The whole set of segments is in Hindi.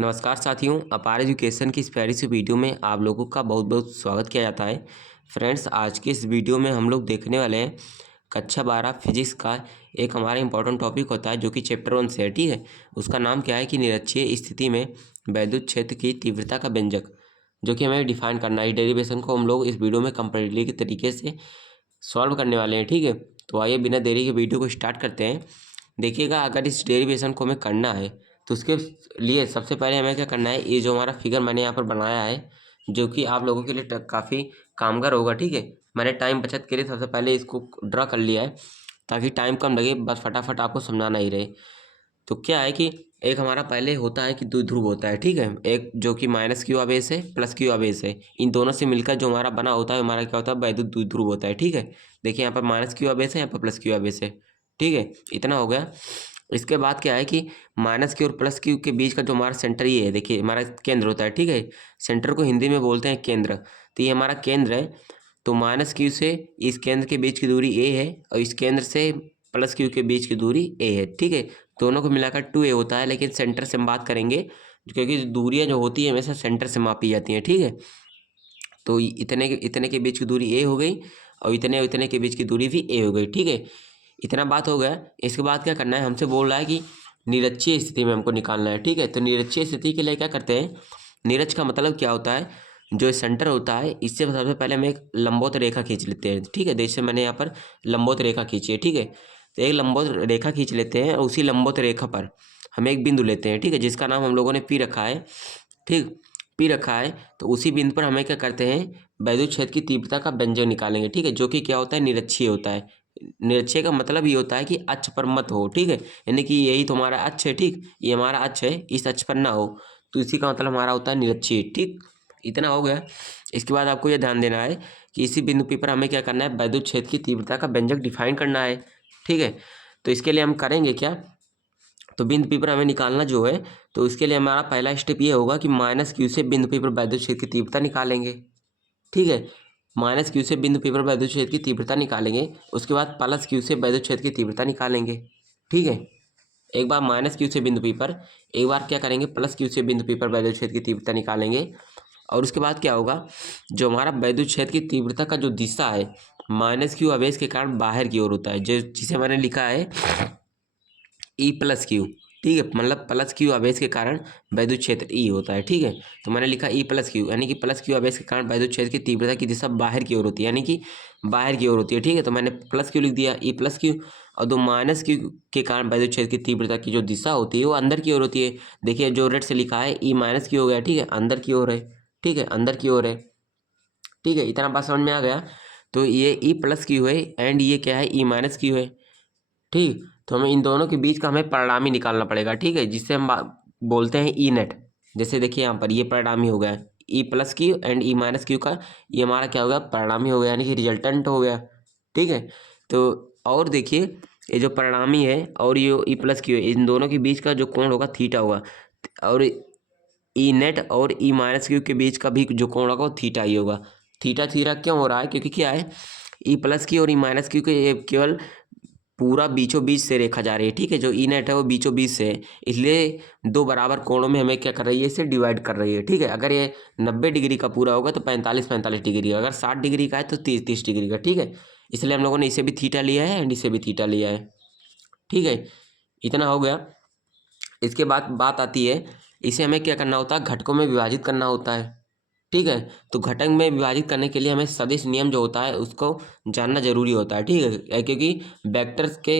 नमस्कार साथियों, अपार एजुकेशन की इस प्यारी सी वीडियो में आप लोगों का बहुत बहुत स्वागत किया जाता है। फ्रेंड्स, आज के इस वीडियो में हम लोग देखने वाले हैं कक्षा 12 फिजिक्स का एक हमारा इंपॉर्टेंट टॉपिक होता है जो कि चैप्टर 1 से है। ठीक है, उसका नाम क्या है कि निरक्षीय स्थिति में वैद्युत क्षेत्र की तीव्रता का व्यंजक, जो कि हमें डिफाइन करना है। डेरिवेशन को हम लोग इस वीडियो में कंप्लीटली के तरीके से सॉल्व करने वाले हैं। ठीक है, तो आइए बिना देरी के वीडियो को स्टार्ट करते हैं। देखिएगा, अगर इस डेरिवेशन को हमें करना है तो उसके लिए सबसे पहले हमें क्या करना है, ये जो हमारा फिगर मैंने यहाँ पर बनाया है जो कि आप लोगों के लिए काफ़ी कामगार होगा। ठीक है, मैंने टाइम बचत के लिए सबसे पहले इसको ड्रा कर लिया है ताकि टाइम कम लगे, बस फटाफट आपको समझाना ही रहे। तो क्या है कि एक हमारा पहले होता है कि द्विध्रुव होता है। ठीक है, एक जो कि माइनस क्यू आवेश है, प्लस क्यू आवेश है, इन दोनों से मिलकर जो हमारा बना होता है हमारा क्या होता है, वैद्युत द्विध्रुव होता है। ठीक है, देखिए यहाँ पर माइनस क्यू आवेश है, यहाँ पर प्लस क्यू आवेश है। ठीक है, इतना हो गया। इसके बाद क्या है कि माइनस क्यू और प्लस क्यू के बीच का जो हमारा सेंटर ये है, देखिए हमारा केंद्र होता है। ठीक है, सेंटर को हिंदी में बोलते हैं केंद्र, तो ये हमारा केंद्र है। तो माइनस क्यू से इस केंद्र के बीच की दूरी ए है और इस केंद्र से प्लस क्यू के बीच की दूरी ए है। ठीक है, दोनों को मिलाकर 2a होता है, लेकिन सेंटर से हम बात करेंगे क्योंकि दूरियां जो होती है हमेशा सेंटर से मापी जाती हैं। ठीक है, तो इतने के बीच की दूरी a हो गई और इतने इतने के बीच की दूरी भी a हो गई। ठीक है, इतना बात हो गया। इसके बाद क्या करना है, हमसे बोल रहा है कि निरक्षीय स्थिति में हमको निकालना है। ठीक है, तो निरक्षीय स्थिति के लिए क्या करते हैं, निरक्ष का मतलब क्या होता है, जो सेंटर होता है इससे सबसे पहले हम एक लंबवत रेखा खींच लेते हैं। ठीक है, जैसे मैंने यहाँ पर लंबवत रेखा खींची है। ठीक है, तो एक लंबवत रेखा खींच लेते हैं और उसी लंबवत रेखा पर हम एक बिंदु लेते हैं। ठीक है, जिसका नाम हम लोगों ने पी रखा है। ठीक, पी रखा है, तो उसी बिंदु पर हमें क्या करते हैं, वैद्युत क्षेत्र की तीव्रता का व्यंजक निकालेंगे। ठीक है, जो कि क्या होता है, निरक्षीय होता है। निरक्षीय का मतलब ये होता है कि अक्ष पर मत हो। ठीक है, यानी कि यही तुम्हारा अक्ष है। ठीक, ये हमारा अक्ष है, इस अक्ष पर ना हो, तो इसी का मतलब हमारा होता है निरक्षीय। ठीक, इतना हो गया। इसके बाद आपको यह ध्यान देना है कि इसी बिंदु पी पर हमें क्या करना है, वैद्युत क्षेत्र की तीव्रता का व्यंजक डिफाइन करना है। ठीक है, तो इसके लिए हम करेंगे क्या, तो बिंदु पी पर हमें निकालना जो है, तो इसके लिए हमारा पहला स्टेप ये होगा कि माइनस क्यू से बिंदु पी पर वैद्युत क्षेत्र की तीव्रता निकालेंगे। ठीक है, माइनस क्यू से बिंदु पी पर वैद्युत क्षेत्र की तीव्रता निकालेंगे। उसके बाद प्लस क्यू से वैद्युत क्षेत्र की तीव्रता निकालेंगे। ठीक है, एक बार माइनस क्यू से बिंदु पी पर, एक बार क्या करेंगे, प्लस क्यू से बिंदु पी पर वैद्युत क्षेत्र की तीव्रता निकालेंगे। और उसके बाद क्या होगा, जो हमारा वैद्युत क्षेत्र की तीव्रता का जो दिशा है माइनस क्यू आवेश के कारण बाहर की ओर होता है, जो जिसे मैंने लिखा है ई प्लस क्यू। ठीक है, मतलब प्लस क्यू आवेश के कारण वैद्युत क्षेत्र ई होता है। ठीक है, तो मैंने लिखा ई प्लस क्यू, यानी कि प्लस क्यू आवेश के कारण वैद्युत क्षेत्र की तीव्रता की दिशा बाहर की ओर होती है, यानी कि बाहर की ओर होती है। ठीक है, तो मैंने प्लस क्यू लिख दिया, ई प्लस क्यू। और दो माइनस क्यू के कारण वैद्युत क्षेत्र की तीव्रता की जो दिशा होती है वो अंदर की ओर होती है। देखिए जो रेड से लिखा है ई माइनस क्यू हो गया। ठीक है, अंदर की ओर है। ठीक है, अंदर की ओर है। ठीक है, इतना बात समझ में आ गया। तो ये ई प्लस क्यू है एंड ये क्या है, ई माइनस क्यू है। ठीक, तो हमें इन दोनों के बीच का हमें परिणामी निकालना पड़ेगा। ठीक है, जिससे हम बोलते हैं ई नेट। जैसे देखिए यहाँ पर ये परिणामी हो गया, E plus Q and E minus Q का ये हमारा क्या हो गया, परिणामी हो गया, यानी कि रिजल्टेंट हो गया। ठीक है, तो और देखिए ये जो परिणामी है और ये ई प्लस क्यू है, इन दोनों के बीच का जो कोण होगा थीटा होगा। और ई नेट और ई माइनस क्यू के बीच का भी जो कोण होगा वो थीटा ही होगा। थीटा थीटा क्यों हो रहा है, क्योंकि क्या है, ई प्लस की और ई माइनस क्यू के ये केवल पूरा बीचों बीच से रेखा जा रही है। ठीक है, जो ई नेट है वो बीचों बीच से है, इसलिए दो बराबर कोणों में हमें क्या कर रही है, इसे डिवाइड कर रही है। ठीक है, अगर ये 90 डिग्री का पूरा होगा तो 45 डिग्री का, अगर 60 डिग्री का है तो 30 डिग्री का। ठीक है, इसलिए हम लोगों ने इसे भी थीटा लिया है एंड इसे भी थीटा लिया है। ठीक है, इतना हो गया। इसके बाद बात आती है, इसे हमें क्या करना होता है, घटकों में विभाजित करना होता है। ठीक है, तो घटक में विभाजित करने के लिए हमें सदिश नियम जो होता है उसको जानना जरूरी होता है। ठीक है, क्योंकि वेक्टर्स के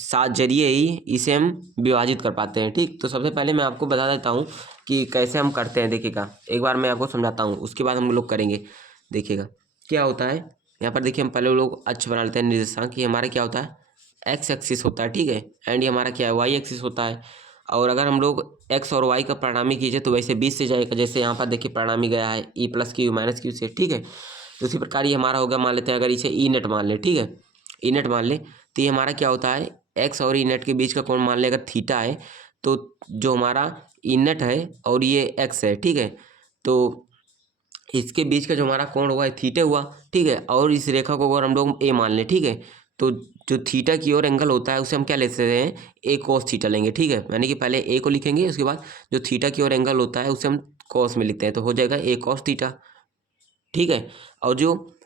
साथ जरिए ही इसे हम विभाजित कर पाते हैं। ठीक, तो सबसे पहले मैं आपको बता देता हूँ कि कैसे हम करते हैं। देखिएगा, एक बार मैं आपको समझाता हूँ, उसके बाद हम लोग करेंगे। देखिएगा क्या होता है, यहाँ पर देखिए हम पहले लोग अक्ष बना लेते हैं, निर्देशांक। ये हमारा क्या होता है, एक्स एक्सिस होता है। ठीक है, एंड ये हमारा क्या है, वाई एक्सिस होता है। और अगर हम लोग एक्स और वाई का परिणामी कीजिए तो वैसे 20 से जाएगा, जैसे यहाँ पर देखिए परिणामी गया है E plus Q minus Q से। ठीक है, तो उसी प्रकार ये हमारा होगा, मान लेते हैं अगर इसे ई नेट मान ले। ठीक है, ई नेट मान ले, तो ये हमारा क्या होता है, एक्स और ई नेट के बीच का कोण मान ले अगर थीटा है, तो जो हमारा ई नेट है और ये एक्स है। ठीक है, तो इसके बीच का जो हमारा कोण हुआ है थीटे हुआ। ठीक है, और इस रेखा को अगर हम लोग ए मान लें, ठीक है, तो जो थीटा की ओर एंगल होता है उसे हम क्या ले सकते हैं, ए कॉस थीटा लेंगे। ठीक है, यानी कि पहले ए को लिखेंगे, उसके बाद जो थीटा की ओर एंगल होता है उसे हम कॉस में लिखते हैं, तो हो जाएगा ए कॉस थीटा। ठीक है, और जो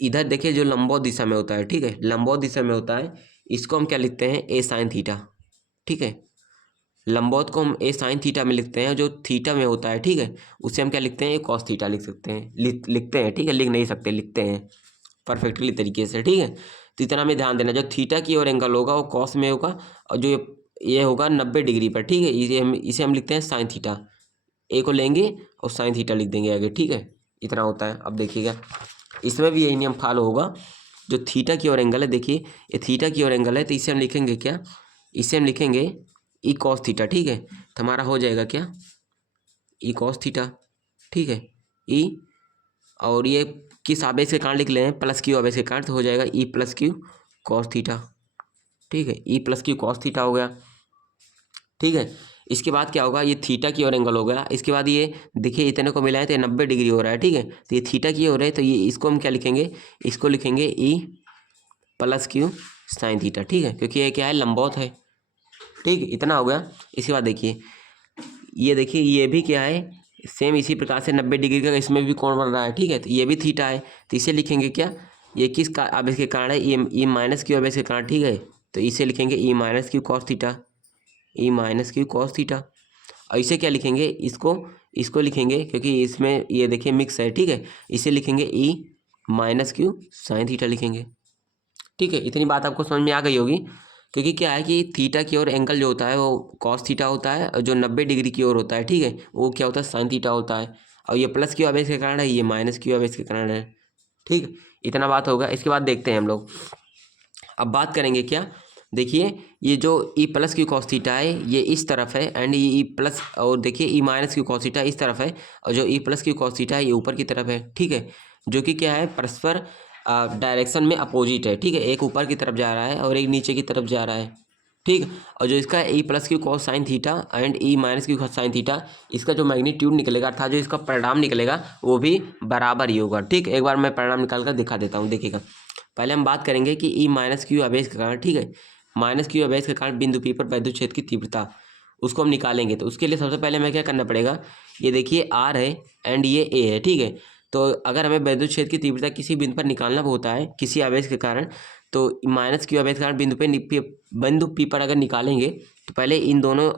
इधर देखिए जो लंबवत दिशा में होता है, ठीक है, लंबवत दिशा में होता है, इसको हम क्या लिखते हैं, ए साइन थीटा। ठीक है, लंबवत को हम ए साइन थीटा में लिखते हैं, जो थीटा में होता है, ठीक है, उसे हम क्या लिखते हैं, ए कॉस थीटा लिख सकते हैं, लिखते हैं। ठीक है, लिख नहीं सकते, लिखते हैं परफेक्टली तरीके से। ठीक है, तो इतना में ध्यान देना, जो थीटा की ओर एंगल होगा वो कॉस में होगा, और जो ये होगा 90 डिग्री पर। ठीक है, इसे हम लिखते हैं साइन थीटा। ए को लेंगे और साइन थीटा लिख देंगे आगे। ठीक है, इतना होता है। अब देखिएगा इसमें भी यही नियम फॉलो होगा। जो थीटा की ओर एंगल है, देखिए ये थीटा की ओर एंगल है, तो इसे हम लिखेंगे क्या, इसे हम लिखेंगे ई कॉस थीटा। ठीक है, तो हमारा हो जाएगा क्या, ई कॉस थीटा। ठीक है, ई, और ये किस आवेश के कारण लिख ले हैं, प्लस क्यू आवेश के कारण, तो हो जाएगा ई प्लस क्यू कॉस थीटा। ठीक है, E plus Q cos theta हो गया। ठीक है, इसके बाद क्या होगा, ये थीटा की ओर एंगल हो गया। इसके बाद ये देखिए इतने को मिला है तो ये 90 डिग्री हो रहा है। ठीक है, तो ये थीटा की ओर है, तो ये इसको हम क्या लिखेंगे, इसको लिखेंगे ई प्लस क्यू साइन थीटा। ठीक है, क्योंकि ये क्या है, लंबवत है। ठीक, इतना हो गया। इसके बाद देखिए ये देखिए ये भी क्या है, सेम इसी प्रकार से 90 डिग्री का इसमें भी कोण बन रहा है। ठीक है, तो ये भी थीटा है, तो इसे लिखेंगे क्या, ये किस का आवेश के कारण है, ई माइनस क्यू आवेश के कारण। ठीक है, तो इसे लिखेंगे ई minus Q cos theta, E minus Q cos theta. और इसे क्या लिखेंगे, इसको लिखेंगे, क्योंकि इसमें ये देखिए मिक्स है। ठीक है, इसे लिखेंगे ई माइनस क्यू साइन थीटा लिखेंगे। ठीक है, इतनी बात आपको समझ में आ गई होगी। क्योंकि क्या है कि थीटा की ओर एंगल जो होता है वो कॉस थीटा होता है, और जो 90 डिग्री की ओर होता है, ठीक है, वो क्या होता है, साइन थीटा होता है। और ये प्लस क्यू आवेश के कारण है, ये माइनस क्यू आवेश के कारण है। ठीक, इतना बात होगा। इसके बाद देखते हैं हम लोग, अब बात करेंगे क्या, देखिए ये जो ई प्लस क्यू कॉस थीटा है ये इस तरफ है, एंड ये ई प्लस, और देखिए ई माइनस क्यू कॉस थीटा इस तरफ है, और जो ई प्लस क्यू कॉस थीटा है ये ऊपर की तरफ है। ठीक है, जो कि क्या है, परस्पर डायरेक्शन में अपोजिट है। ठीक है, एक ऊपर की तरफ जा रहा है और एक नीचे की तरफ जा रहा है। ठीक, और जो इसका ई plus Q cos sine theta and E minus Q cos sine theta, इसका जो मैग्नीट्यूड निकलेगा अर्थात जो इसका परिणाम निकलेगा वो भी बराबर ही होगा। ठीक, एक बार मैं परिणाम निकाल कर दिखा देता हूँ, देखिएगा। पहले हम बात करेंगे कि ई माइनस क्यू आवेश के कारण, ठीक है, माइनस क्यू आवेश के कारण बिंदु पी पर वैद्युत क्षेत्र की तीव्रता, उसको हम निकालेंगे। तो उसके लिए सबसे पहले हमें क्या करना पड़ेगा, ये देखिए आर है एंड ये ए है। ठीक है, तो अगर हमें वैद्युत क्षेत्र की तीव्रता किसी बिंदु पर निकालना होता है किसी आवेश के कारण, तो माइनस क्यू आवेश के कारण बिंदु पी पर अगर निकालेंगे, तो पहले इन दोनों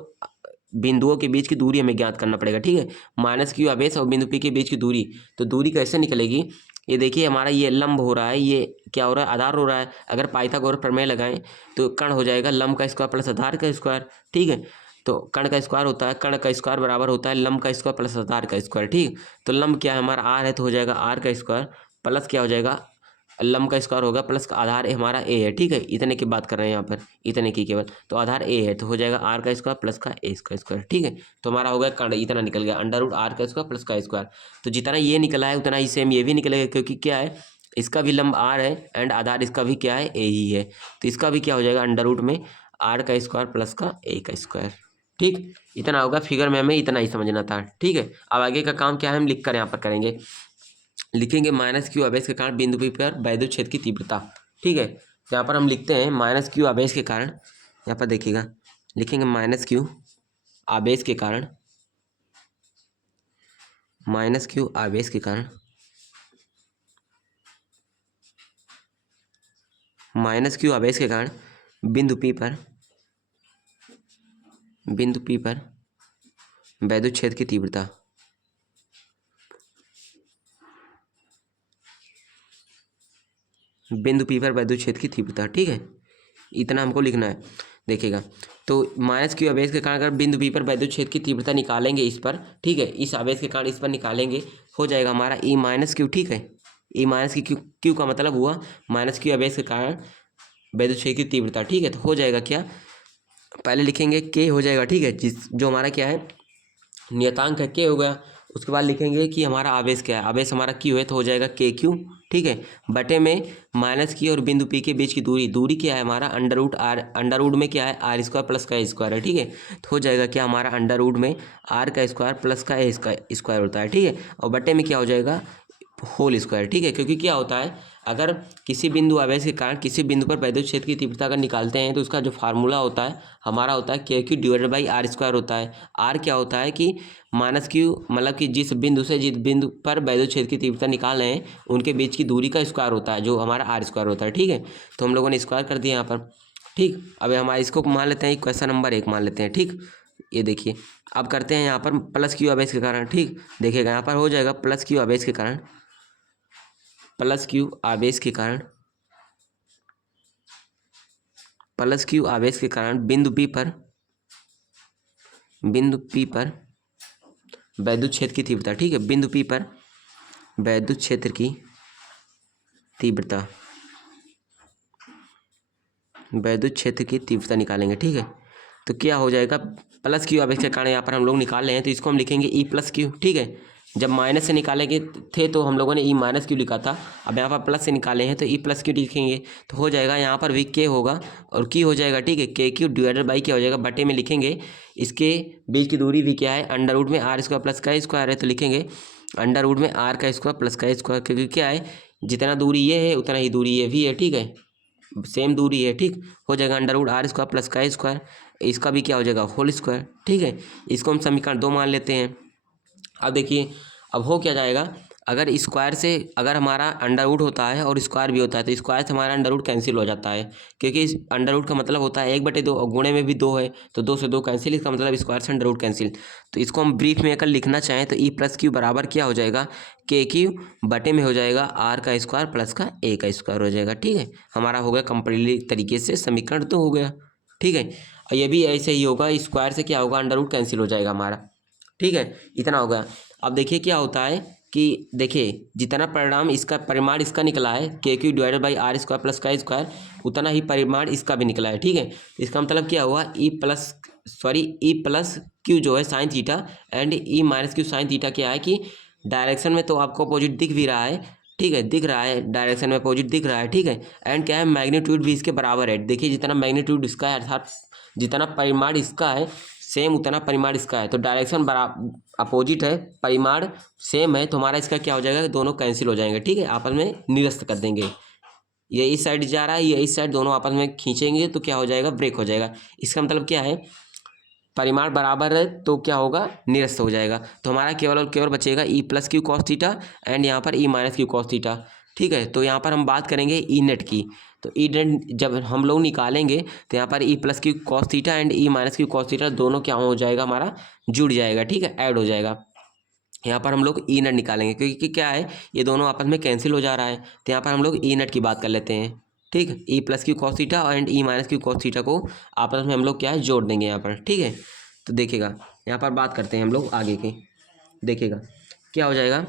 बिंदुओं के बीच की दूरी हमें ज्ञात करना पड़ेगा। ठीक है, माइनस क्यू आवेश और बिंदु पी के बीच की दूरी, तो दूरी कैसे निकलेगी, ये देखिए हमारा ये लंब हो रहा है, ये क्या हो रहा है, आधार हो रहा है। अगर पाइथागोरस प्रमेय लगाएं तो कण हो जाएगा लंब का स्क्वायर प्लस आधार का स्क्वायर। ठीक है, तो कण का स्क्वायर होता है, कण का स्क्वायर बराबर होता है लंब का स्क्वायर प्लस आधार का स्क्वायर। ठीक, तो लंब क्या है हमारा आर है, तो हो जाएगा आर का स्क्वायर प्लस क्या हो जाएगा, लंब का स्क्वायर होगा प्लस का आधार हमारा ए है। ठीक है, इतने की बात कर रहे हैं यहाँ पर, इतने की केवल, तो आधार ए है, तो हो जाएगा आर का स्क्वायर प्लस का ए का स्क्वायर। ठीक है, तो हमारा हो गया कण, इतना निकल गया, अंडर रूट आर का स्क्वायर प्लस का स्क्वायर। तो जितना ये निकला है उतना ही सेम ये भी निकलेगा, क्योंकि क्या है, इसका भी लंब आर है एंड आधार इसका भी क्या है, ए ही है, तो इसका भी क्या हो जाएगा, अंडर रूट में आर का स्क्वायर प्लस का ए का स्क्वायर। ठीक, इतना होगा, फिगर में हमें इतना ही समझना था। ठीक है, अब आगे का काम क्या है, हम लिख कर यहाँ पर करेंगे, लिखेंगे माइनस क्यू आवेश के कारण बिंदु पी पर वैद्युत क्षेत्र की तीव्रता। ठीक है, तो यहाँ पर हम लिखते हैं माइनस क्यू आवेश के कारण, यहाँ पर देखिएगा लिखेंगे माइनस क्यू आवेश के कारण, माइनस क्यू आवेश के कारण, माइनस क्यू आवेश के कारण बिंदु पी पर वैद्युत क्षेत्र की तीव्रता। बिंदु पी पर वैद्युत क्षेत्र की तीव्रता। ठीक है, इतना हमको लिखना है। देखिएगा, तो माइनस क्यू आवेश के कारण अगर बिंदु पी पर वैद्युत क्षेत्र की तीव्रता निकालेंगे इस पर, ठीक है, इस आवेश के कारण इस पर निकालेंगे, हो जाएगा हमारा ई माइनस क्यू। ठीक है, ई माइनस की क्यू का मतलब हुआ माइनस क्यू आवेश के कारण वैद्युत क्षेत्र की तीव्रता। ठीक है, तो हो जाएगा क्या, पहले लिखेंगे के हो जाएगा। ठीक है, जो हमारा क्या है, नियतांक है के हो गया। उसके बाद लिखेंगे कि हमारा आवेश क्या है, आवेश हमारा क्यू है, तो हो जाएगा के क्यू। ठीक है, बटे में माइनस की और बिंदु पी के बीच की दूरी क्या है हमारा, under root R, under root में क्या है, आर स्क्वायर प्लस का स्क्वायर है। ठीक है, तो हो जाएगा क्या, हमारा अंडर रूट में आर का स्क्वायर प्लस का ए स्क्वायर होता है। ठीक है, और बटे में क्या हो जाएगा, होल स्क्वायर, ठीक है। क्योंकि क्या होता है, अगर किसी बिंदु आवेश के कारण किसी बिंदु पर वैद्युत क्षेत्र की तीव्रता अगर निकालते हैं तो उसका जो फार्मूला होता है हमारा होता है K Q divided by R square होता है। आर क्या होता है कि माइनस क्यू, मतलब कि जिस बिंदु से जिस बिंदु पर वैद्युत क्षेत्र की तीव्रता निकाल रहे हैं उनके बीच की दूरी का स्क्वायर होता है, जो हमारा आर स्क्वायर होता है, ठीक है। तो हम लोगों ने स्क्वायर कर दिया यहाँ पर, ठीक। अब हमारे इसको मान लेते हैं क्वेश्चन नंबर 1 मान लेते हैं, ठीक। ये देखिए, अब करते हैं यहाँ पर प्लस क्यू आवेश के कारण, ठीक। देखिएगा यहाँ पर हो जाएगा प्लस क्यू आवेश के कारण, प्लस क्यू आवेश के कारण, प्लस क्यू आवेश के कारण बिंदु P पर वैद्युत क्षेत्र की तीव्रता, ठीक है। बिंदु P पर वैद्युत क्षेत्र की तीव्रता, वैद्युत क्षेत्र की तीव्रता निकालेंगे, ठीक है। तो क्या हो जाएगा, प्लस क्यू आवेश के कारण यहाँ पर हम लोग निकाल रहे हैं तो इसको हम लिखेंगे ई प्लस क्यू, ठीक है। जब माइनस से निकालेंगे थे तो हम लोगों ने ई माइनस क्यू लिखा था, अब यहाँ पर प्लस से निकाले हैं तो ई प्लस क्यू लिखेंगे। तो हो जाएगा यहाँ पर वी के होगा और की हो जाएगा, ठीक है। के क्यू डिवाइडेड बाई क्या हो जाएगा, बटे में लिखेंगे, इसके बीच की दूरी वी क्या है, अंडर रूट में आर स्क्वायर प्लस का स्क्वायर है, तो लिखेंगे अंडर रूट में आर का स्क्वायर प्लस का स्क्वायर, क्योंकि क्या है जितना दूरी ये है उतना ही दूरी ये भी है, ठीक है, सेम दूरी है, ठीक। हो जाएगा under root R square plus का स्क्वायर, इसका भी क्या हो जाएगा होल स्क्वायर, ठीक है। इसको हम समीकरण 2 मान लेते हैं। अब देखिए, अब हो क्या जाएगा, अगर स्क्वायर से अगर हमारा अंडर रूट होता है और स्क्वायर भी होता है तो स्क्वायर से हमारा अंडर रूट कैंसिल हो जाता है, क्योंकि अंडर रूट का मतलब होता है 1/2 और गुणे में भी 2 है तो 2 से 2 कैंसिल, इसका मतलब स्क्वायर से अंडर रूट कैंसिल। तो इसको हम ब्रीफ में अगर लिखना चाहें तो ई प्लस क्यू बराबर क्या हो जाएगा, के क्यू बटे में हो जाएगा आर का स्क्वायर प्लस का ए का स्क्वायर हो जाएगा, ठीक है। हमारा हो गया कंप्लीटली तरीके से समीकरण तो हो गया, ठीक है। और ये भी ऐसे ही होगा, स्क्वायर से क्या होगा, अंडर रूट कैंसिल हो जाएगा हमारा, ठीक है। इतना हो गया। अब देखिए क्या होता है कि देखिए जितना परिणाम इसका परिमाण इसका निकला है K Q divided by R square plus का स्क्वायर, उतना ही परिमाण इसका भी निकला है, ठीक है। इसका मतलब क्या हुआ, ई प्लस क्यू जो है sine theta and E minus Q sine theta क्या है कि डायरेक्शन में तो आपको अपोजिट दिख भी रहा है, ठीक है, दिख रहा है डायरेक्शन में अपोजिट दिख रहा है, ठीक है। एंड क्या है, मैग्नीट्यूड भी इसके बराबर है। देखिए जितना मैग्नीट्यूड इसका है अर्थात जितना परिमाण इसका है सेम उतना परिमाण इसका है, तो डायरेक्शन बराबर अपोजिट है, परिमाण सेम है, तो हमारा इसका क्या हो जाएगा, दोनों कैंसिल हो जाएंगे, ठीक है, आपस में निरस्त कर देंगे। ये इस साइड जा रहा है, ये इस साइड, दोनों आपस में खींचेंगे तो क्या हो जाएगा, ब्रेक हो जाएगा। इसका मतलब क्या है, परिमाण बराबर है तो क्या होगा, निरस्त हो जाएगा। तो हमारा केवल और केवल बचेगा ई plus Q cos theta and यहाँ पर ई माइनस क्यू कॉस थीटा, ठीक है। तो यहाँ पर हम बात करेंगे ई नेट की, तो ई नेट जब हम लोग निकालेंगे तो यहाँ पर ई plus Q cos theta and E minus Q cos theta दोनों क्या हो जाएगा, हमारा जुड़ जाएगा, ठीक है, ऐड हो जाएगा। यहाँ पर हम लोग ई नेट निकालेंगे क्योंकि क्या है ये दोनों आपस में कैंसिल हो जा रहा है, तो यहाँ पर हम लोग ई नेट की बात कर लेते हैं, ठीक। ई plus Q cos theta and E minus Q cos theta को आपस में हम लोग क्या है जोड़ देंगे यहाँ पर, ठीक है। तो देखिएगा यहाँ पर बात करते हैं हम लोग आगे की, देखिएगा क्या हो जाएगा,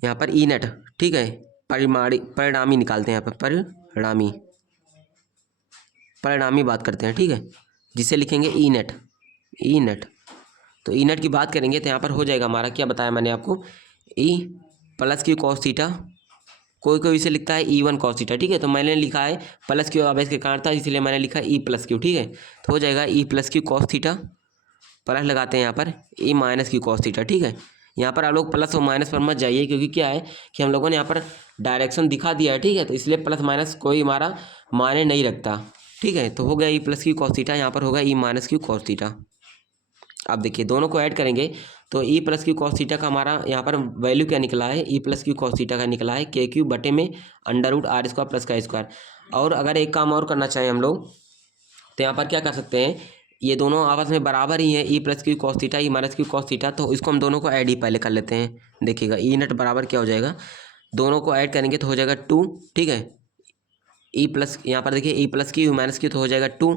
यहाँ पर ई नेट, ठीक है, परिणामी निकालते हैं, यहाँ पर परिणामी बात करते हैं, ठीक है, जिसे लिखेंगे ई नेट। तो ई नेट की बात करेंगे तो यहाँ पर हो जाएगा हमारा, क्या बताया मैंने आपको, ई प्लस क्यू कॉस थीटा, कोई इसे लिखता है E1 कॉस थीटा, ठीक है। तो मैंने लिखा है प्लस क्यू आवेश के कारण था इसलिए मैंने लिखा ई प्लस क्यू, ठीक है। तो हो जाएगा ई plus Q cos theta, plus लगाते हैं यहाँ पर ई माइनस क्यू कॉस थीटा, ठीक है। यहाँ पर आप लोग प्लस और माइनस पर मत जाइए क्योंकि क्या है कि हम लोगों ने यहाँ पर डायरेक्शन दिखा दिया है, ठीक है, तो इसलिए प्लस माइनस कोई हमारा मायने नहीं रखता, ठीक है। तो हो गया E plus Q cos theta, यहाँ पर होगा E minus Q cos theta. अब देखिए दोनों को ऐड करेंगे तो E plus Q cos theta का हमारा यहाँ पर वैल्यू क्या निकला है, E plus Q cos theta का निकला है के क्यू बटे में under root R square plus का स्क्वायर। और अगर एक काम और करना चाहें हम लोग तो यहाँ पर क्या कर सकते हैं, ये दोनों आपस में बराबर ही हैं, E plus Q cos theta E minus Q cos theta, तो इसको हम दोनों को ऐड ही पहले कर लेते हैं। देखिएगा ई नेट बराबर क्या हो जाएगा, दोनों को ऐड करेंगे तो हो जाएगा 2, ठीक है। ई प्लस यहाँ पर देखिए ई प्लस क्यू माइनस क्यू तो हो जाएगा 2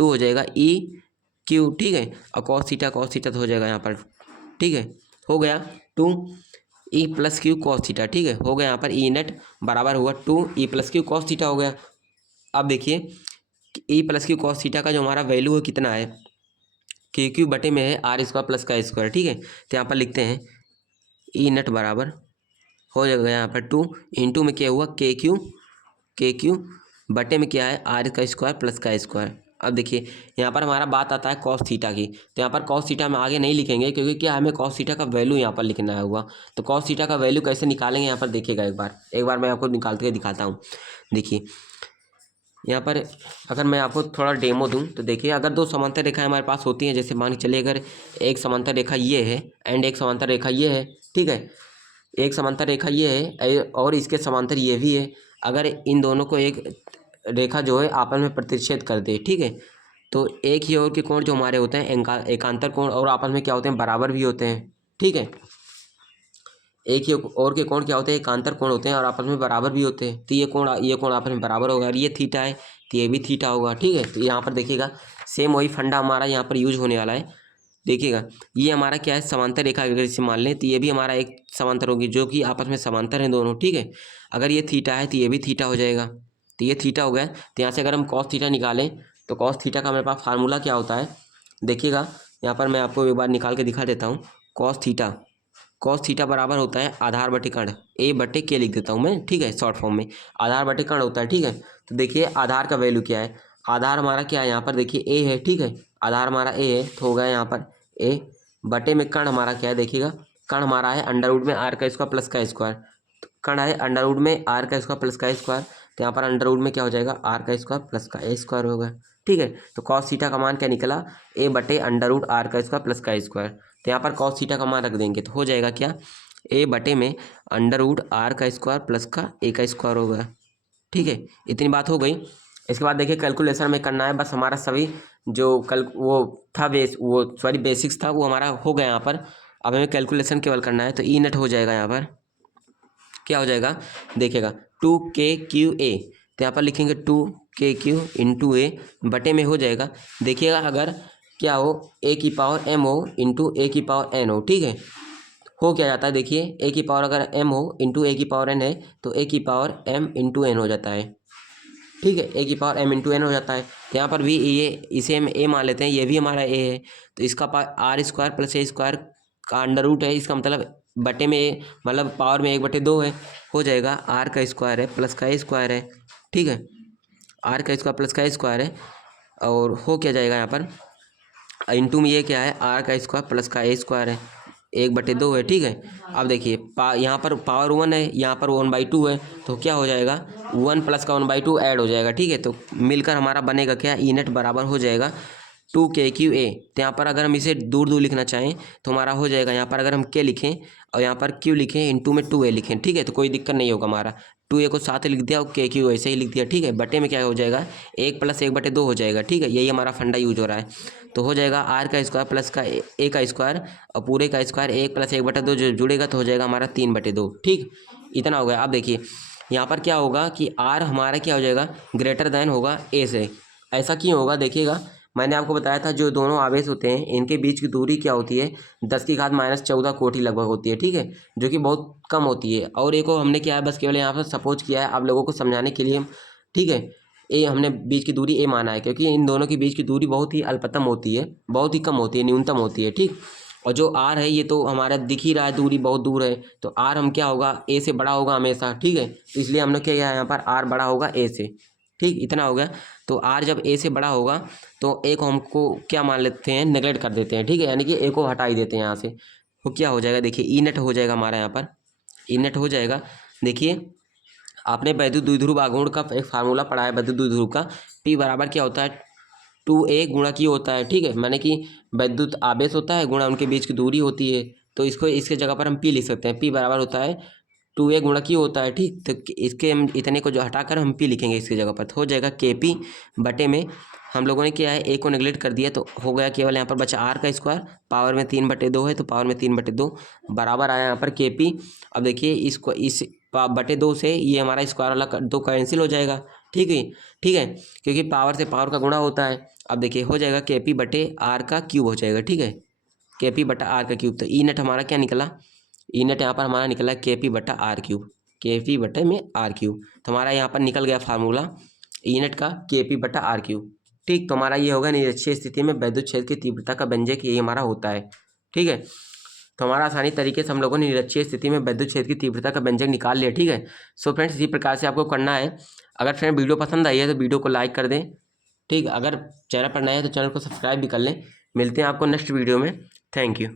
हो जाएगा ई क्यू, ठीक है, और कॉस थीटा तो हो जाएगा यहाँ पर, ठीक है, हो गया 2 ई प्लस क्यू कॉस थीटा, ठीक है, हो गया यहाँ पर ई नेट बराबर हुआ 2 ई प्लस क्यू कॉस थीटा हो गया। अब देखिए ई प्लस क्यू कॉस थीटा का जो हमारा वैल्यू है कितना है, के क्यू बटे में है आर स्क्वायर प्लस का स्क्वायर, ठीक है। तो यहाँ पर लिखते हैं ई नेट बराबर हो जाएगा यहाँ पर 2 इंटू में क्या हुआ के क्यू बटे में क्या है आर का स्क्वायर प्लस का स्क्वायर। अब देखिए यहाँ पर हमारा बात आता है कॉस थीटा की। तो यहाँ पर कॉस थीटा हम आगे नहीं लिखेंगे क्योंकि क्या हमें कॉस थीटा का वैल्यू यहाँ पर लिखना है हुआ। तो कॉस थीटा का वैल्यू कैसे निकालेंगे यहाँ पर देखिएगा, एक बार मैं आपको निकालते हुए दिखाता हूँ। देखिए यहाँ पर अगर मैं आपको थोड़ा डेमो दूं तो देखिए, अगर दो समांतर रेखाएं हमारे पास होती हैं, जैसे मान के चलिए अगर एक समांतर रेखा ये है एंड एक समांतर रेखा ये है, ठीक है, एक समांतर रेखा ये है और इसके समांतर ये भी है। अगर इन दोनों को एक रेखा जो है आपस में प्रतिच्छेद कर दे, ठीक है, तो एक ही ओर के कोण जो हमारे होते हैं एकांतर कोण और आपस में क्या होते हैं, बराबर भी होते हैं, ठीक है। एक ही ओर के कोण क्या होते हैं, एकांतर कोण होते हैं और आपस में बराबर भी होते हैं। तो ये कोण आपस में बराबर होगा और ये थीटा है तो ये भी थीटा होगा, ठीक है। तो यहाँ पर देखिएगा सेम वही फंडा हमारा यहाँ पर यूज होने वाला है। देखिएगा ये हमारा क्या है, समांतर रेखा अगर इसे मान लें तो ये भी हमारा एक समांतर होगी जो कि आपस में समांतर हैं दोनों, ठीक है। अगर ये थीटा है तो ये भी थीटा हो जाएगा, तो ये थीटा हो गया। तो यहाँ से अगर हम कॉस थीटा निकालें तो कॉस थीटा का मेरे पास फार्मूला क्या होता है, देखिएगा यहाँ पर मैं आपको एक बार निकाल के दिखा देता हूँ। कॉस थीटा बराबर होता है आधार बटे कर्ण, ए बटे के लिख देता हूँ मैं, ठीक है, शॉर्ट फॉर्म में आधार बटे कर्ण होता है, ठीक है। तो देखिए आधार का वैल्यू क्या है, आधार हमारा क्या है यहाँ पर, देखिए ए है, ठीक है, आधार हमारा ए है तो हो गया यहाँ पर ए बटे में कर्ण हमारा क्या है, देखिएगा कर्ण हमारा है अंडर रूट में आर का स्क्वायर प्लस का स्क्वायर। तो कर्ण है अंडर रूट में आर का स्क्वायर प्लस का स्क्वायर, तो यहाँ पर अंडर रूट में क्या हो जाएगा, आर का स्क्वायर प्लस का ए स्क्वायर होगा, ठीक है। तो कॉस थीटा का मान क्या निकला, ए बटे अंडर रूट आर का स्क्वायर प्लस का स्क्वायर। तो यहाँ पर कॉस थीटा का मान रख देंगे तो हो जाएगा क्या, ए बटे में अंडर रूट आर का स्क्वायर प्लस का ए का स्क्वायर होगा, ठीक है। इतनी बात हो गई। इसके बाद देखिए कैलकुलेशन में करना है, बस हमारा सभी जो बेसिक्स था वो हमारा हो गया यहाँ पर। अब हमें कैलकुलेशन केवल करना है, तो ई नेट हो जाएगा यहाँ पर क्या हो जाएगा, देखिएगा 2k/q(a), तो यहाँ पर लिखेंगे 2k/q इंटू ए बटे में हो जाएगा, देखिएगा अगर क्या हो a की पावर m हो इंटू a की पावर n हो, ठीक है, हो क्या जाता है, देखिए a की पावर अगर m हो इंटू a की पावर n है तो a की पावर m इंटू n हो जाता है, ठीक है, a की पावर m इंटू n हो जाता है। तो यहाँ पर भी ये इसे हम a मान लेते हैं, ये भी हमारा a है, तो इसका R square plus A square का अंडर रूट है, इसका मतलब बटे में मतलब पावर में 1/2 है, हो जाएगा आर का स्क्वायर है प्लस का ए स्क्वायर है, ठीक है, आर का स्क्वायर प्लस का ए स्क्वायर है और हो क्या जाएगा यहाँ पर इंटू में ये क्या है, आर का स्क्वायर प्लस का ए स्क्वायर है, 1/2 है, ठीक है। अब देखिए यहाँ पर पावर 1 है, यहाँ पर 1/2 है, तो क्या हो जाएगा 1 प्लस का 1/2 ऐड हो जाएगा, ठीक है। तो मिलकर हमारा बनेगा क्या, ई नेट बराबर हो जाएगा 2k/q(a). तो यहाँ पर अगर हम इसे दूर दूर लिखना चाहें तो हमारा हो जाएगा, यहाँ पर अगर हम k लिखें और यहाँ पर q लिखें इंटू में 2a लिखें, ठीक है, तो कोई दिक्कत नहीं होगा, हमारा 2a को साथ लिख दिया और k/q ऐसे ही लिख दिया, ठीक है। बटे में क्या हो जाएगा 1 प्लस 1/2 हो जाएगा, ठीक है, यही हमारा फंडा यूज हो रहा है। तो हो जाएगा आर का स्क्वायर प्लस का ए का स्क्वायर और पूरे का स्क्वायर 1 प्लस 1/2 जो जुड़ेगा तो हो जाएगा हमारा 3/2, ठीक, इतना हो गया। अब देखिए यहाँ पर क्या होगा कि आर हमारा क्या हो जाएगा, ग्रेटर देन होगा ए से। ऐसा क्यों होगा, देखिएगा मैंने आपको बताया था जो दोनों आवेश होते हैं इनके बीच की दूरी क्या होती है, 10⁻⁻14 कोटि लगभग होती है, ठीक है, जो कि बहुत कम होती है। और एक को हमने क्या है बस केवल यहाँ पर सपोज किया है आप लोगों को समझाने के लिए, ठीक है, ए हमने बीच की दूरी ए माना है क्योंकि इन दोनों के बीच की दूरी बहुत ही अल्पतम होती है, बहुत ही कम होती है, न्यूनतम होती है, ठीक। और जो आर है ये तो हमारा दिख ही रहा है दूरी बहुत दूर है, तो आर हम क्या होगा ए से बड़ा होगा हमेशा, ठीक है, तो इसलिए हमने क्या किया यहाँ पर आर बड़ा होगा ए से, ठीक, इतना हो गया। तो आर जब ए से बड़ा होगा तो ए को हमको क्या मान लेते हैं, नेगलेक्ट कर देते हैं, ठीक है, यानी कि ए को हटा ही देते हैं यहाँ से, तो क्या हो जाएगा, देखिए ई नेट हो जाएगा हमारा यहाँ पर, ई नेट हो जाएगा। देखिए आपने वैद्युत द्विध्रुव आघूर्ण का एक फार्मूला पढ़ा है, वैद्युत द्विध्रुव का P बराबर क्या होता है 2a गुणा Q होता है, ठीक है, माने कि वैद्युत आवेश होता है गुणा उनके बीच की दूरी होती है, तो इसको इसके जगह पर हम P लिख सकते हैं, P बराबर होता है 2a गुणा Q होता है, ठीक। तो इसके हम इतने को जो हटाकर हम P लिखेंगे इसकी जगह पर, तो हो जाएगा KP बटे में हम लोगों ने क्या है ए को नेगलेक्ट कर दिया तो हो गया केवल यहाँ पर बचा आर का स्क्वायर, पावर में 3/2 है तो पावर में 3/2 बराबर आया यहाँ पर KP। अब देखिए इसको इस बटे 2 से ये हमारा स्क्वायर वाला 2 कैंसिल हो जाएगा, ठीक है, ठीक है, क्योंकि पावर से पावर का गुणा होता है। अब देखिए हो जाएगा KP बटे आर का क्यूब हो जाएगा, ठीक है, KP बटा आर का क्यूब। तो ई नेट हमारा क्या निकला, ई नेट यहाँ पर हमारा निकला KP बटा आर क्यूब, KP बटे में आर क्यूब। तो हमारा यहाँ पर निकल गया फार्मूला ई नेट का KP बटा आर क्यूब, ठीक। तो हमारा ये होगा निरक्षीय स्थिति में वैद्युत क्षेत्र की तीव्रता का व्यंजक यही हमारा होता है, ठीक है। तो हमारा आसानी तरीके से हम लोगों ने निरक्षीय स्थिति में वैद्युत क्षेत्र की तीव्रता का व्यंजक निकाल लिया, ठीक है। सो फ्रेंड्स इसी प्रकार से आपको करना है। अगर फ्रेंड वीडियो पसंद आई है तो वीडियो को लाइक कर दें, ठीक, अगर चैनल पर नए हैं तो चैनल को सब्सक्राइब भी कर लें। मिलते हैं आपको नेक्स्ट वीडियो में। Thank you.